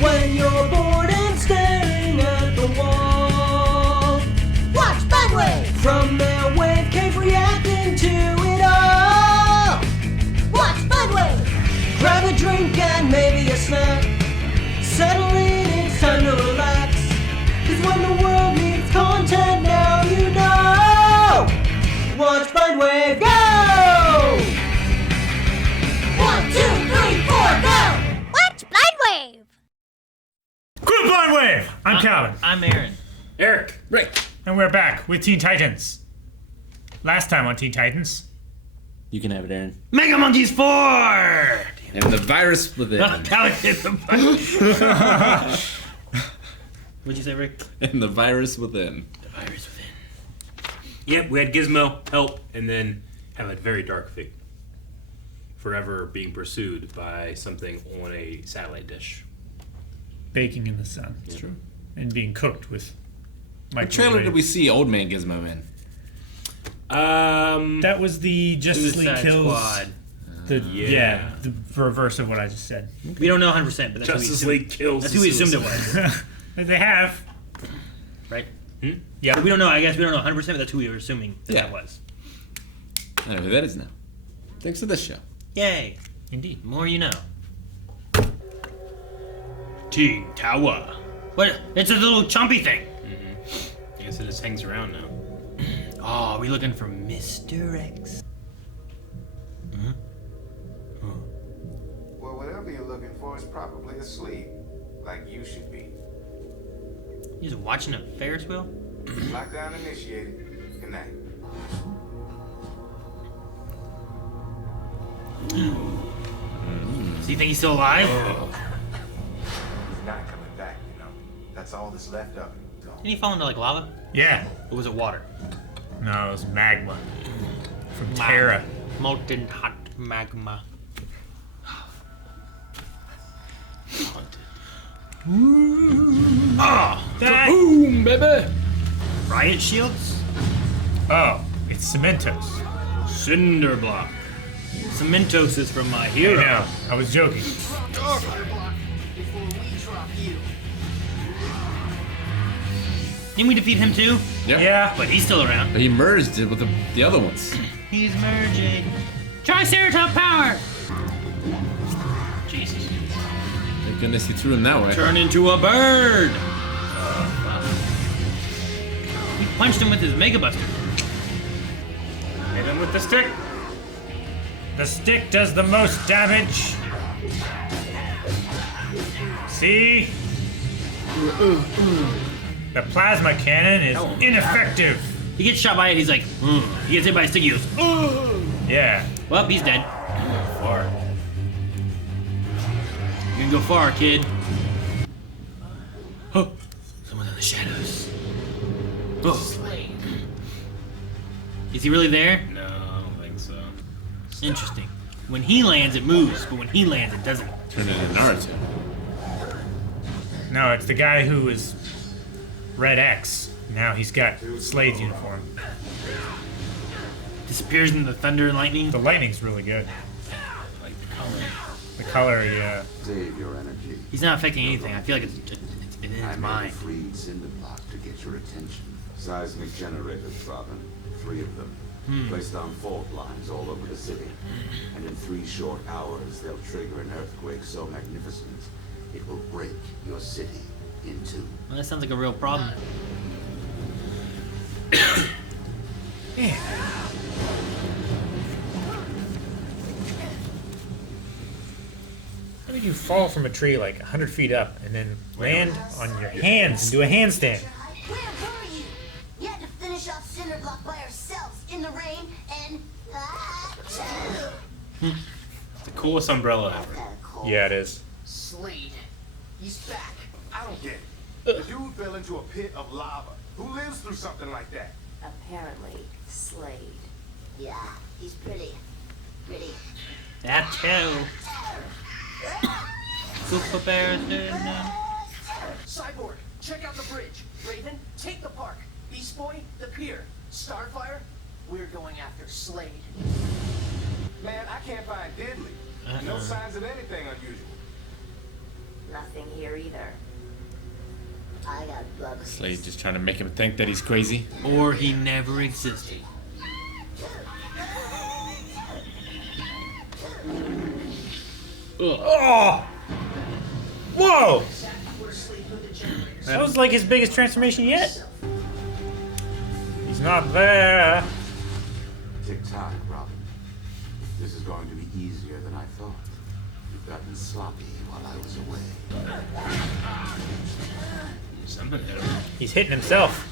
When you're bored and staring at the wall, watch Budwave! From their wave cave reacting to it all. Watch Budwave! Grab a drink and maybe a snack. Settle in, it's time to relax. Cause when the world needs content, now you know. Watch Budwave, go! 1, 2, 3, 4, go! Watch Budwave! Good Budwave! I'm Calvin. I'm Aaron. Eric. Rick. And we're back with Teen Titans. Last time on Teen Titans. You can have it, Aaron. Mega Monkeys 4! And the virus within. What'd you say, Rick? And the virus within. The virus within. Yep, we had Gizmo help, and then have a very dark fig. Forever being pursued by something on a satellite dish. Baking in the sun. It's true. And being cooked with What trailer did we see Old Man Gizmo in? That was the Justice League Suicide Kills. Squad. The reverse of what I just said. We don't know 100%, but that's Justice who we League Kills. That's who we assumed it was, They have. right? Yeah. But we don't know. I guess we don't know 100%, but that's who we were assuming that was. I know who that is now. Thanks to this show. Yay! Indeed. More you know. Teen Tower. What? It's a little chompy thing. I guess it just hangs around now. Oh, are we looking for Mr. X? Well, whatever you're looking for is probably asleep, like you should be. You just watching a Ferris wheel? Lockdown initiated. Good night. So you think he's still alive? He's not coming back, you know. That's all that's left of him. So, Didn't he fall into like lava? Yeah. Or was it water? No, it was magma. From Terra. Molten hot magma. Oh! Boom, baby! Riot shields? Oh, it's Cementos. Cinder block. Cementos is from My Hero. No, I was joking. Didn't we defeat him too? Yep. Yeah. But he's still around. But he merged it with the other ones. He's merging. Triceratops power! Jesus. Thank goodness he threw him that way. Turn into a bird! He punched him with his Mega Buster. Hit him with the stick. The stick does the most damage. See? The plasma cannon is ineffective. He gets shot by it, he's like, He gets hit by a stick, he goes, Yeah. Well, he's dead. Far. You can go far, kid. Oh, someone's in the shadows. Oh. Is he really there? No, I don't think so. Interesting. When he lands, it moves, but when he lands, it doesn't. Turned into Naruto. No, it's the guy who was Red X. Now he's got Slade's uniform. Disappears in the thunder and lightning. The lightning's really good. Like the color. The color, yeah. Save your energy. He's not affecting anything. I feel like it's in his I made a mind. freed cinder block to get your attention. Seismic generators, Robin. 3 of them. Placed on fault lines all over the city. And in 3 short hours, they'll trigger an earthquake so magnificent, it will break your city in 2. Well, that sounds like a real problem. How did you fall from a tree like 100 feet up and then land on your hands and do a handstand? Where were you? We had to finish off Cinder Block by ourselves in the rain and... It's the coolest umbrella ever. Yeah, it is. Slade. He's back. I don't get it. The dude fell into a pit of lava. Who lives through something like that? Apparently, Slade. Yeah, he's pretty. That too. Super Bears. Cyborg, check out the bridge. Raven, take the park. Beast Boy, the pier. Starfire, we're going after Slade. Man, I can't find Diddley. No signs of anything unusual. Nothing here either. I got bugs. Slade just trying to make him think that he's crazy. Or he never existed. Oh! Whoa! That was like his biggest transformation yet. He's not there. Tick-tock, Robin. This is going to be easier than I thought. You've gotten sloppy while I was away. Something hit him. He's hitting himself.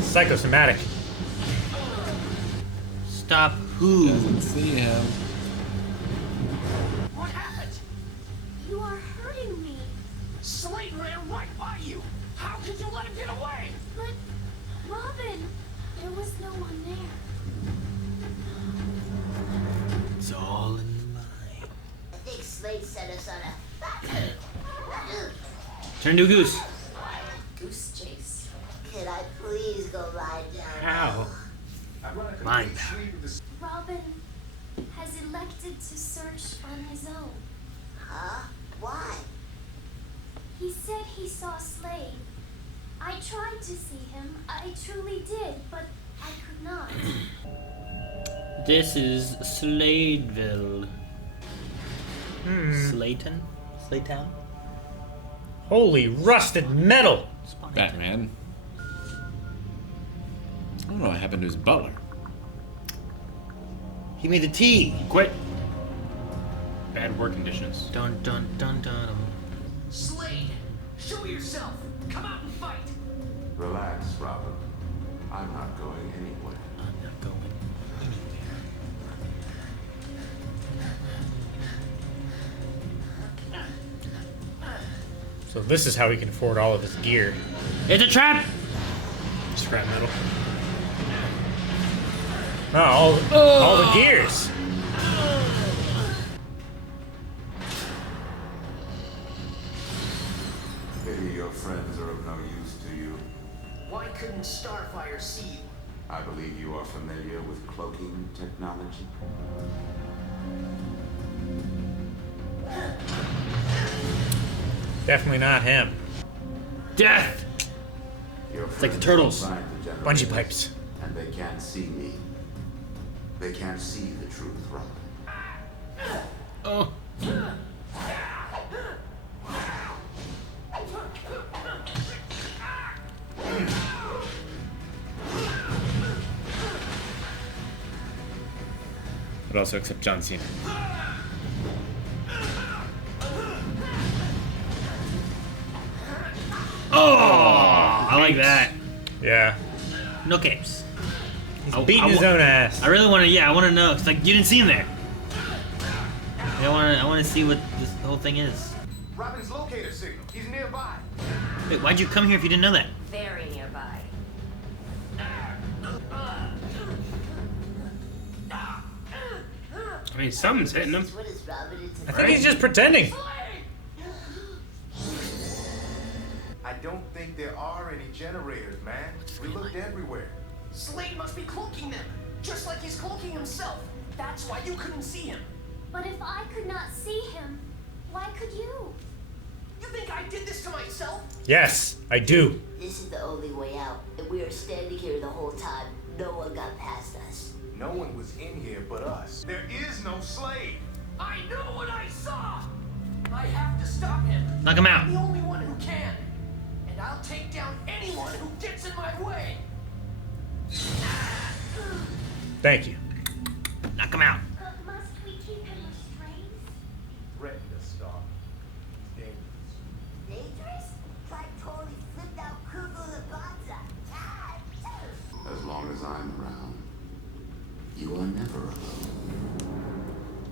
Psychosomatic. Stop who? Doesn't see him. What happened? You are hurting me. Slade ran right by you. How could you let him get away? But, Robin, there was no one there. It's all in the mind. I think Slade set us on a Turn to a goose. goose chase. Can I please go lie down? Ow. Mind power. Robin has elected to search on his own. Huh? Why? He said he saw Slade. I tried to see him. I truly did, but I could not. This is Sladeville. Slayton? Slaytown? Holy rusted metal! Batman. I don't know what happened to his butler. He made the tea. Quit. Bad work conditions. Dun dun dun dun. Slade, show yourself. Come out and fight. Relax, Robin. I'm not going anywhere. I'm not going anywhere. So this is how he can afford all of his gear. It's a trap! Scrap metal. Oh, all the gears. Maybe your friends are of no use to you. Why couldn't Starfire see you? I believe you are familiar with cloaking technology. Definitely not him. Death! Your like the friends turtles. will find the Bungee generators, pipes. And they can't see me. They can't see the truth, Robin. Oh. But also except John Cena. Oh! I like that. Yeah. No capes. He's I- beating I his wa- own ass. I really want to, I want to know. It's like, you didn't see him there. I want to see what this whole thing is. Robin's locator signal. He's nearby. Wait, why'd you come here if you didn't know that? Very nearby. I mean, something's hitting him. What is Robin into? I think he's just pretending. I don't think there are any generators, man. We looked everywhere. Slade must be cloaking them, just like he's cloaking himself. That's why you couldn't see him. But if I could not see him, why could you? You think I did this to myself? Yes, I do. This is the only way out. And we were standing here the whole time. No one got past us. No one was in here but us. There is no Slade. I know what I saw. I have to stop him. Knock him out. I'm the only one who can. And I'll take down anyone who gets in my way. Thank you. Knock him out. But must we keep him restrained? Threaten to stop. It's dangerous. Dangerous? Like totally flipped out Kugu the Banza. As long as I'm around, you are never alone.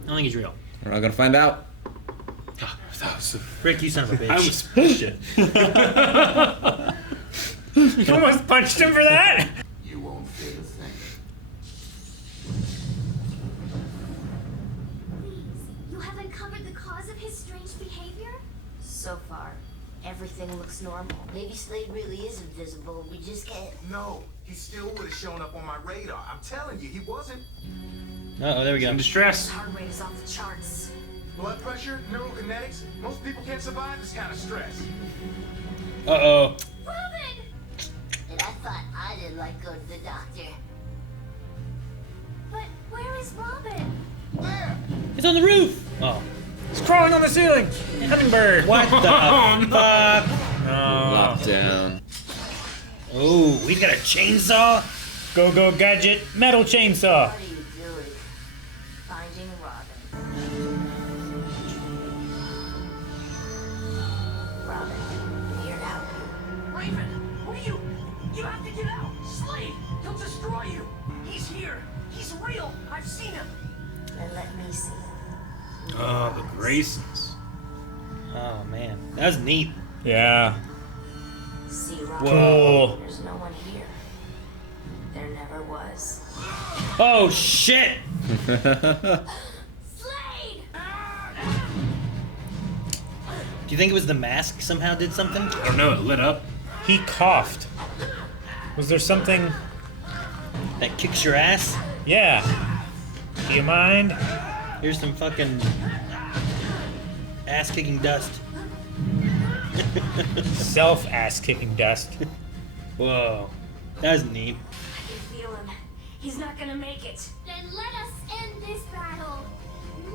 I don't think he's real. We're not gonna find out. Rick, you son of a bitch. I was bullshit. You almost punched him for that? You won't feel a thing. Please, you have uncovered the cause of his strange behavior? So far, everything looks normal. Maybe Slade really is invisible. We just can't. No, he still would have shown up on my radar. I'm telling you, he wasn't. Uh-oh, there we go. In distress. Heart rate is off the charts. Blood pressure, neurokinetics. Most people can't survive this kind of stress. Uh-oh. Robin! And I thought I didn't like going to the doctor. But where is Robin? There! It's on the roof! Oh. It's crawling on the ceiling. Hummingbird. What the fuck? Lockdown. Oh, he's got a chainsaw? Go gadget metal chainsaw. What are you doing? Finding Robin. Robin, I'm here to help you. Raven, what are you? You have to get out. Slade, he'll destroy you. He's here. He's real. I've seen him. Then let me see him. Oh, the Graysons. Oh, man. That was neat. Yeah. See, Robin, Cool. there's no one here. There never was. Oh, shit! Slade! Do you think it was the mask somehow did something? I don't know, it lit up. He coughed. Was there something? That kicks your ass? Yeah. Do you mind? Here's some fucking ass-kicking dust. Self ass kicking dust. Whoa. That was neat. I can feel him. He's not gonna make it. Then let us end this battle.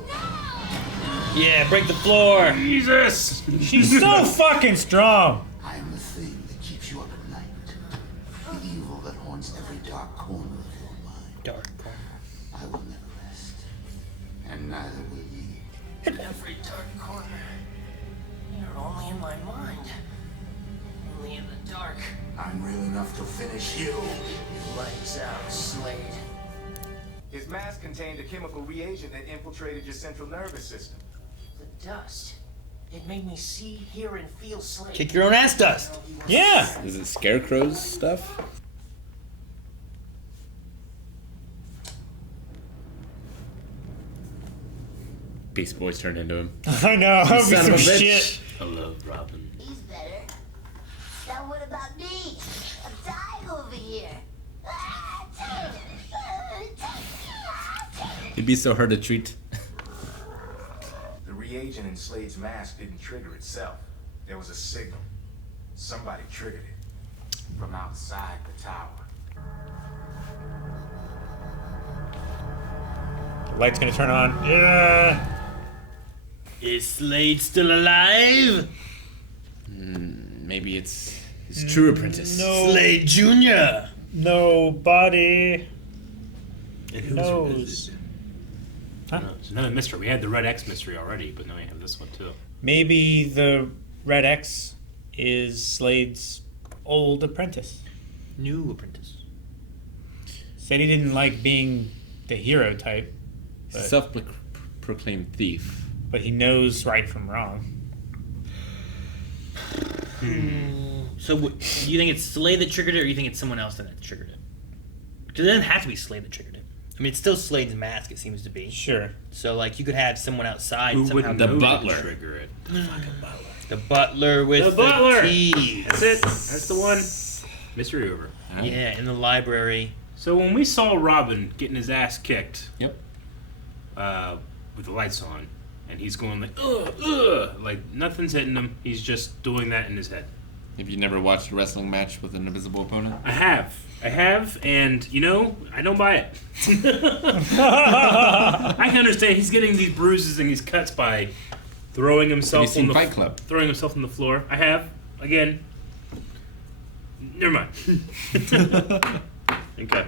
Now! Yeah, break the floor. Jesus! She's so fucking strong. I am the thing that keeps you up at night. The evil that haunts every dark corner of your mind. Dark corner. I will never rest. And neither will ye. Every dark corner. You're only in my mind. Only in the dark. I'm real enough to finish you. Lights out, Slade. His mask contained a chemical reagent that infiltrated your central nervous system. The dust. It made me see, hear, and feel Slade. Kick your own ass dust. Yeah. Is it Scarecrow's stuff? Beast Boy's turned into him. I know. That would be son some of a bitch. shit. I love Robin. He's better. Now what about me? I'm dying over here. He'd be so hard to treat. The reagent in Slade's mask didn't trigger itself. There was a signal. Somebody triggered it. From outside the tower. The light's gonna turn on. Yeah. Is Slade still alive? Maybe it's his true apprentice. No. Slade Jr. Nobody And who's knows. Huh? It's another mystery. We had the Red X mystery already, but now we have this one too. Maybe the Red X is Slade's old apprentice. New apprentice. Said he didn't like being the hero type, He's a self-proclaimed thief. but he knows right from wrong. So, do you think it's Slade that triggered it, or you think it's someone else that triggered it? Because it doesn't have to be Slade that triggered it. I mean, it's still Slade's mask, it seems to be. Sure. So, like, you could have someone outside Who somehow. wouldn't The know to butler. trigger it? The butler with The butler! keys. That's it. That's the one. Mystery over. Yeah, in the library. So when we saw Robin getting his ass kicked, Yep. with the lights on, and he's going like, like nothing's hitting him. He's just doing that in his head. Have you never watched a wrestling match with an invisible opponent? I have, and you know, I don't buy it. I can understand he's getting these bruises and these cuts by throwing himself Have you seen on the Fight Club? throwing himself on the floor. I have, again. Never mind. Okay.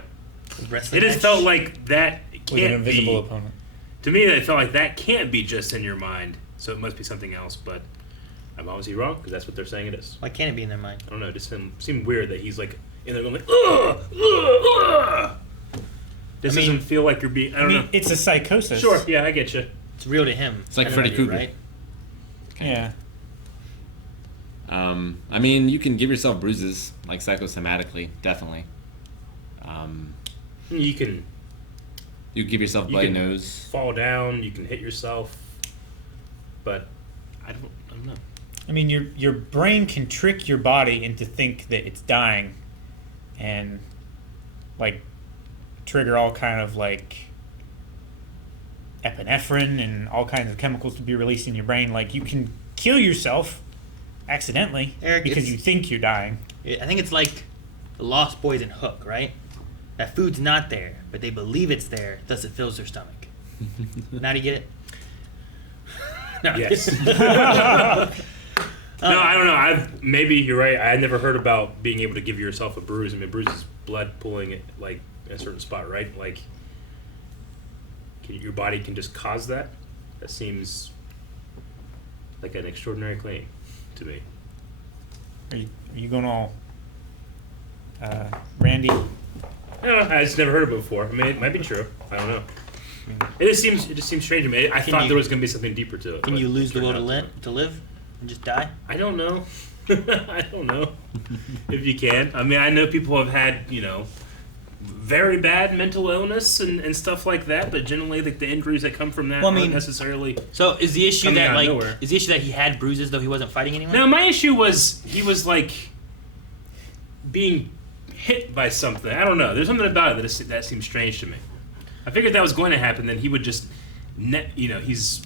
Wrestling It just match. felt like that With an can't invisible be. opponent. To me, it felt like that can't be just in your mind, so it must be something else. But I'm obviously wrong because that's what they're saying it is. Why can't it be in their mind? I don't know. It just seemed weird that he's like in there going like, ugh, ugh, ugh. This I mean- doesn't feel like you're being. I I don't mean, know. it's a psychosis. Sure, yeah, I get you. It's real to him. It's like I know Freddy that, Krueger. right? Yeah. I mean, you can give yourself bruises, like psychosomatically, definitely. You can You give yourself a You bloody can- nose. fall down. You can hit yourself, but I don't know. I mean, your brain can trick your body into think that it's dying, and like trigger all kind of like epinephrine and all kinds of chemicals to be released in your brain. Like, you can kill yourself accidentally Eric, because it's- you think you're dying. I think it's like the Lost Boys and Hook, right? That food's not there, but they believe it's there, thus it fills their stomach. Now do you get it? No. Yes. No, I don't know. Maybe you're right. I had never heard about being able to give yourself a bruise. I mean, bruise is blood pulling it like in a certain spot, right? Like, your body can just cause that. That seems like an extraordinary claim to me. Are you going all Randy? No, I just never heard of it before. I mean, it might be true. I don't know. It just seems strange to me. I thought there was going to be something deeper to it. Can but you lose it the will turned out to live and just die? I don't know. I don't know if you can. I mean, I know people have had, very bad mental illness and stuff like that, but generally the injuries that come from that aren't necessarily. So is the issue coming that out of nowhere. is the issue that he had bruises though he wasn't fighting anyone? No, my issue was he was like being hit by something. I don't know. There's something about it that seems strange to me. I figured that was going to happen. Then he would just, he's.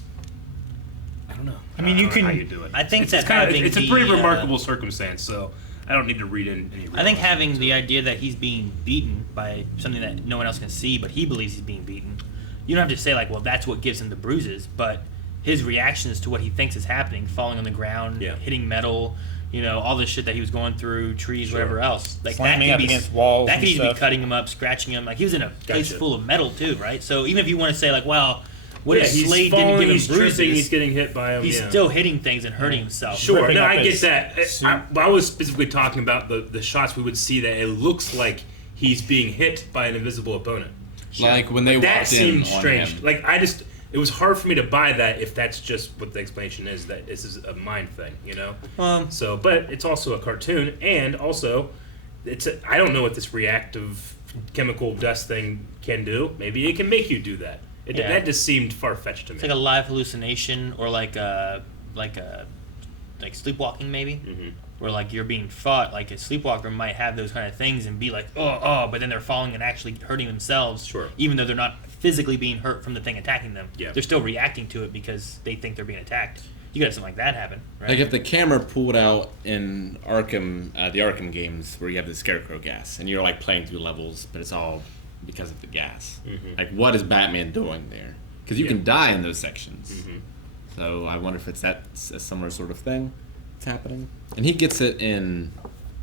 I don't know. I mean, don't know how you do it. I think it's that kind of having it's a pretty the, remarkable circumstance. So I don't need to read in any. I think having the idea that he's being beaten by something that no one else can see, but he believes he's being beaten, you don't have to say like, well, that's what gives him the bruises, but his reactions to what he thinks is happening, falling on the ground, hitting metal, all this shit that he was going through, trees, whatever else, like Slamming that up could be against walls that and could even be stuff. cutting him up, scratching him. Like he was in a place Gotcha. full of metal too, right? So even if you want to say like, well, what if he's Slade falling, didn't give him he's bruises? tripping, he's getting hit by him. He's still hitting things and hurting himself. Sure, ripping no, up I his get that. suit. I was specifically talking about the shots we would see that it looks like he's being hit by an invisible opponent. Like when they That walked in seemed on strange. him. Like it was hard for me to buy that if that's just what the explanation is, that this is a mind thing, So, but it's also a cartoon, and also, I don't know what this reactive chemical dust thing can do. Maybe it can make you do that. That just seemed far fetched to me. It's like a live hallucination, or like sleepwalking, maybe, where like you're being fought. Like a sleepwalker might have those kind of things and be like, oh, but then they're falling and actually hurting themselves. Sure. Even though they're not physically being hurt from the thing attacking them. Yeah. They're still reacting to it because they think they're being attacked. You got something like that happen, right? Like if the camera pulled out in Arkham, the Arkham games, where you have the Scarecrow gas, and you're like playing through levels, but it's all because of the gas. Like, what is Batman doing there? Because you can die in those sections. So I wonder if it's a similar sort of thing that's happening. And he gets it in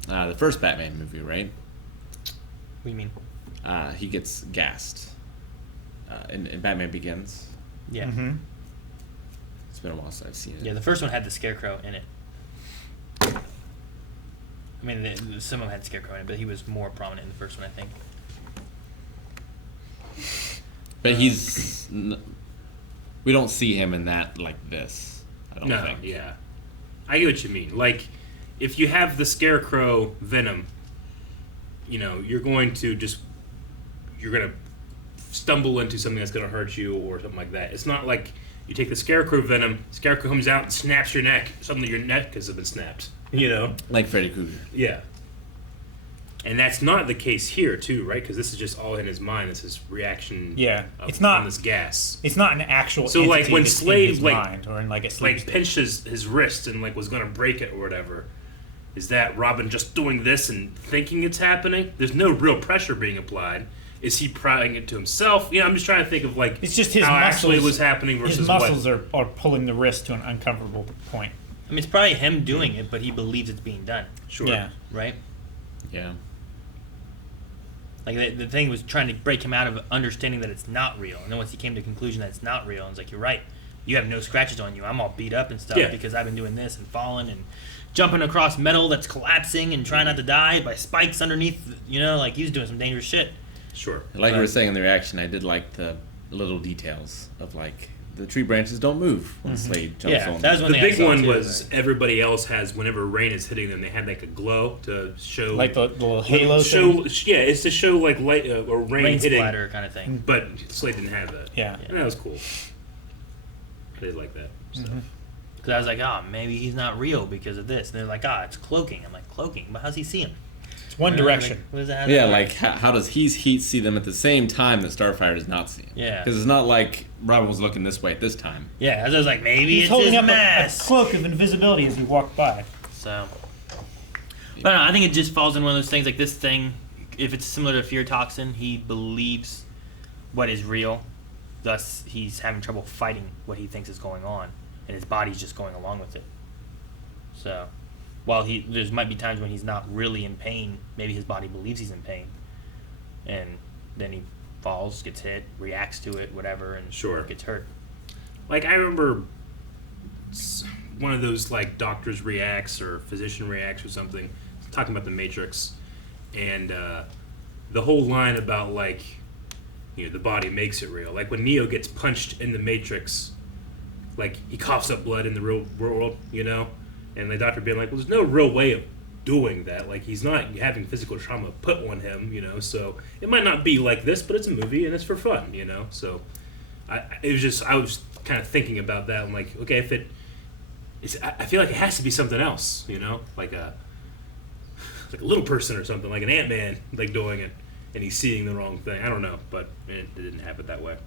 the first Batman movie, right? What do you mean? He gets gassed in Batman Begins. Yeah. Mm-hmm. It's been a while since I've seen it. Yeah, the first one had the Scarecrow in it. I mean, some of them had Scarecrow in it, but he was more prominent in the first one, I think. But we don't see him in that like this. I don't think. Yeah. I get what you mean. Like, if you have the Scarecrow venom, you're going to stumble into something that's going to hurt you or something like that. It's not like you take the Scarecrow venom, Scarecrow comes out and snaps your neck. Suddenly your neck has been snapped. Like Freddy Krueger. Yeah. And that's not the case here, too, right? Because this is just all in his mind. It's his reaction. Yeah, of, it's not on this gas. It's not an actual. So, like, entity when that's in Slade, his like- mind or in like a sleep Like state. pinched his wrist and was going to break it or whatever. Is that Robin just doing this and thinking it's happening? There's no real pressure being applied. Is he prying it to himself? I'm just trying to think of It's just his how muscles. actually it was happening versus his muscles what. are pulling the wrist to an uncomfortable point. I mean, it's probably him doing it, but he believes it's being done, Sure. Yeah. right? Yeah. Like the thing was trying to break him out of understanding that it's not real, and then once he came to the conclusion that it's not real, and it's like, you're right, you have no scratches on you. I'm all beat up and stuff because I've been doing this and falling and jumping across metal that's collapsing and trying not to die by spikes underneath. Like he was doing some dangerous shit. Sure. Like we were saying in the reaction, I did like the little details of like the tree branches don't move when Slade jumps Yeah, on that was them. one The thing I big saw one too, was right? everybody else has, whenever rain is hitting them, they had like a glow to show. Like the little halo show, thing. yeah, it's to show like light or rain hitting. splatter kind of thing. But Slade didn't have that. Yeah. And that was cool. I did like that. So. Because I was like, maybe he's not real because of this. And they're like, it's cloaking. I'm like, cloaking? But how's he see him? It's one direction. What does that have Yeah, to do? like how does his heat see them at the same time that Starfire does not see them? Yeah. Because it's not like Robin was looking this way at this time. Yeah, I was like, maybe He's it's holding his up a mask. cloak of invisibility as he walked by. So, but I don't know, I think it just falls in one of those things. Like this thing, if it's similar to fear toxin, he believes what is real. Thus, he's having trouble fighting what he thinks is going on, and his body's just going along with it. So, while there's might be times when he's not really in pain, maybe his body believes he's in pain, and then he falls, gets hit, reacts to it, whatever, and Sure. gets hurt. Like, I remember one of those, like, doctor's reacts or physician reacts or something, talking about the Matrix, and the whole line about, like, you know, the body makes it real. Like, when Neo gets punched in the Matrix, like, he coughs up blood in the real world, you know? And the doctor being like, well, there's no real way of doing that. Like, he's not having physical trauma put on him, you know? So, it might not be like this, but it's a movie, and it's for fun, you know? So, I was kind of thinking about that. I'm like, okay, if it... I feel like it has to be something else, you know? Like a little person or something, like an Ant-Man, like, doing it. And he's seeing the wrong thing. I don't know, but it didn't happen that way.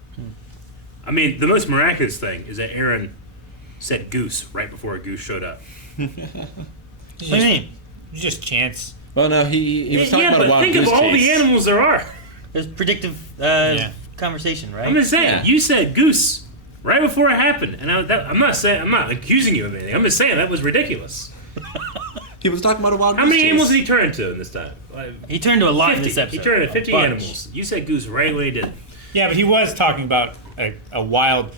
I mean, the most miraculous thing is that Aaron said goose right before a goose showed up. What do you mean? Just chance. Well, no, he was talking Yeah, about a but wild think goose of all chase. the animals there are. There's predictive conversation, right? I'm just saying, Yeah. you said goose right before it happened, and I'm not accusing you of anything. I'm just saying that was ridiculous. He was talking about a wild How goose many chase. animals did he turn into in this time? Like, He turned to a lot 50. in this episode. He turned into 50 A bunch. animals. You said goose right when he did it. Yeah, but he was talking about a wild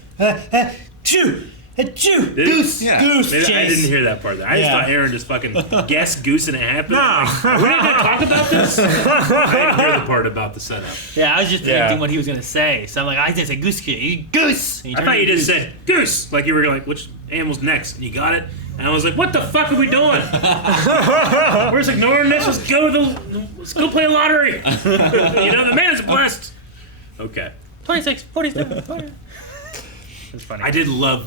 chew, Goose. Yeah. goose Maybe chase. I didn't hear that part. I just Yeah. thought Aaron just fucking guessed goose and it happened. No. Like, we're not gonna talk about this. I didn't hear the part about the setup. Yeah, I was just Yeah. thinking what he was gonna say. So I'm like, I didn't say goose kid, goose. And he I turned thought you into just goose. said goose, like you were like, which animal's next? And you got it. And I was like, what the fuck are we doing? We're just ignoring this. Let's go play a lottery. You know, the man is blessed. Okay. 26, 47, 40. It's funny. I did love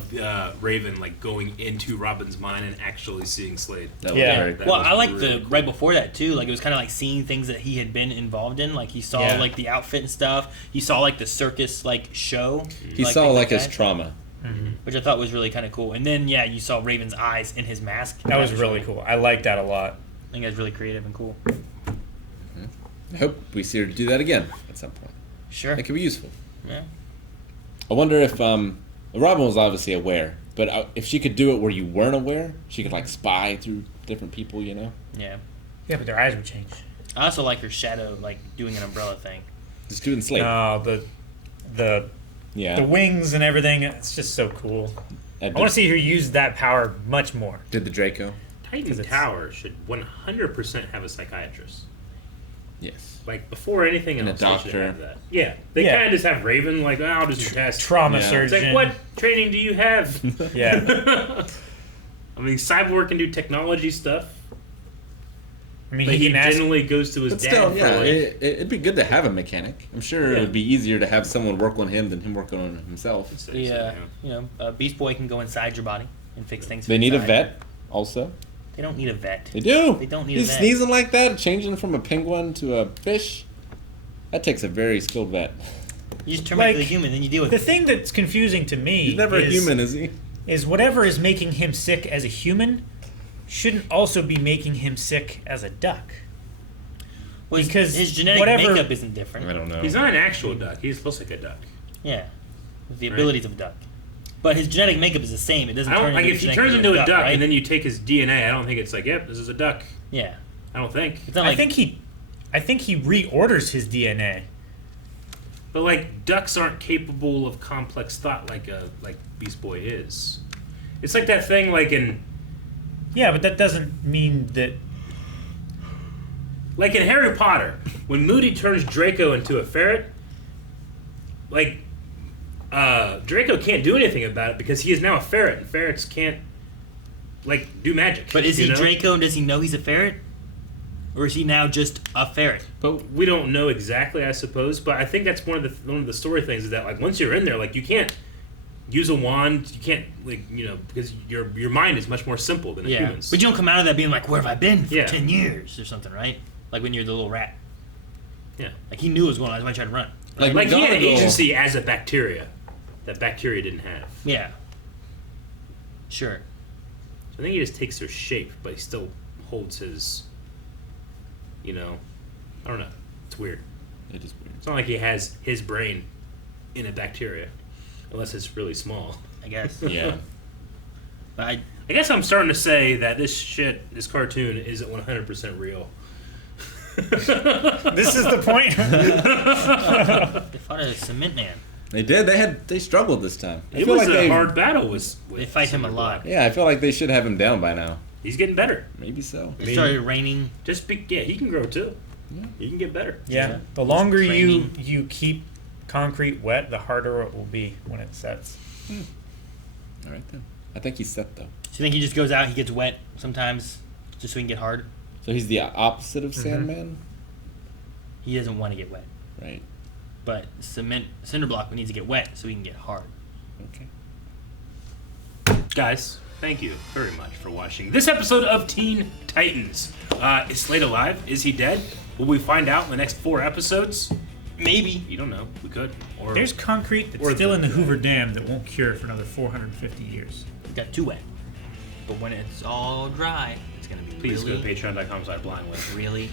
Raven like going into Robin's mind and actually seeing Slade. That was Yeah. very That Well, was I like really the cool. right before that too. Like it was kind of like seeing things that he had been involved in. Like he saw Yeah. like the outfit and stuff. He saw like the circus like show. He saw things like his that, trauma. which I thought was really kind of cool. And then yeah, you saw Raven's eyes in his mask. That was really cool. I like that a lot. I think that's really creative and cool. I hope we see her do that again at some point. Sure. That could be useful. Yeah. I wonder if Robin was obviously aware, but if she could do it where you weren't aware, she could like spy through different people, you know, Yeah. Yeah, but their eyes would change. I also like her shadow, like doing an umbrella thing. just doing Slate. No, the Yeah. the wings and everything. It's just so cool. I Did, want to see her use that power much more. did the Draco? Titan 'Cause it's- Tower should 100% have a psychiatrist. Yes. Like before anything And a else, they should doctor. have that. Yeah, they Yeah. kind of just have Raven like, oh, I'll just test. Trauma Yeah. surgeon. It's like, what training do you have? Yeah. I mean, Cyborg can do technology stuff, I mean, but he he can ask. generally goes to his But dad. still, for yeah, like, it'd be good to have a mechanic. I'm sure Yeah. it would be easier to have someone work on him than him working on himself. so, The Beast Boy can go inside your body and fix things. They from need a inside. vet, also. They don't need a vet. They do. They don't need He's a vet. sneezing like that, changing from a penguin to a fish. That takes a very skilled vet. You just turn back to the Like, human, then you deal with The it. thing that's confusing to me He's never a human, is he? is whatever is making him sick as a human shouldn't also be making him sick as a duck. Well, because his genetic whatever- makeup isn't different. I don't know. he's not an actual duck. He's looks like a duck. Yeah, with the Right. abilities of a duck. But his genetic makeup is the same. It doesn't I turn don't like into if he genetic turns makeup into of a duck right? and then you take his DNA. I don't think it's like, yep, this is a duck. yeah, I don't think. it's not like I think he reorders his DNA. But like ducks aren't capable of complex thought like Beast Boy is. It's like that thing like in Yeah, but that doesn't mean that. Harry Potter when Moody turns Draco into a ferret. Like Draco can't do anything about it because he is now a ferret and ferrets can't like do magic. But is you he know? Draco and does he know he's a ferret? Or is he now just a ferret? But we don't know exactly, I suppose. But I think that's one of the story things is that like once you're in there, like you can't use a wand. You can't because your mind is much more simple than a Yeah. human's. But you don't come out of that being like, where have I been for Yeah. 10 years or something, right? Like when you're the little rat. Yeah. Like he knew what was going on. That's why he tried to run. Like he had McGonagall- agency as a bacteria that bacteria didn't have. Yeah. Sure. So I think he just takes their shape, but he still holds his. You know, I don't know. It's weird. It is weird. It's not like he has his brain in a bacteria, unless it's really small. I guess. Yeah. But I guess I'm starting to say that this cartoon isn't 100% real. This is the point. they fought a cement man. They did. They struggled this time. I It feel was like a hard battle. With They fight him a Cinderblock. lot. Yeah, I feel like they should have him down by now. He's getting better. Maybe so. It started raining. He can grow too. He can get better. Yeah. The longer you training. keep concrete wet, the harder it will be when it sets. All right then. I think he's set though. So you think he just goes out, he gets wet sometimes, just so he can get hard? So he's the opposite of Sandman, He doesn't want to get wet. right? But Cinderblock needs to get wet so he can get hard. Okay. Guys, thank you very much for watching this episode of Teen Titans. Is Slade alive? Is he dead? Will we find out in the next 4 episodes? Maybe. You don't know. We could. Or There's concrete that's Or still the- in the Hoover Dam that won't cure for another 450 years. He got too wet. But when it's all dry, it's going to be please really, go to patreon.com/blindway. really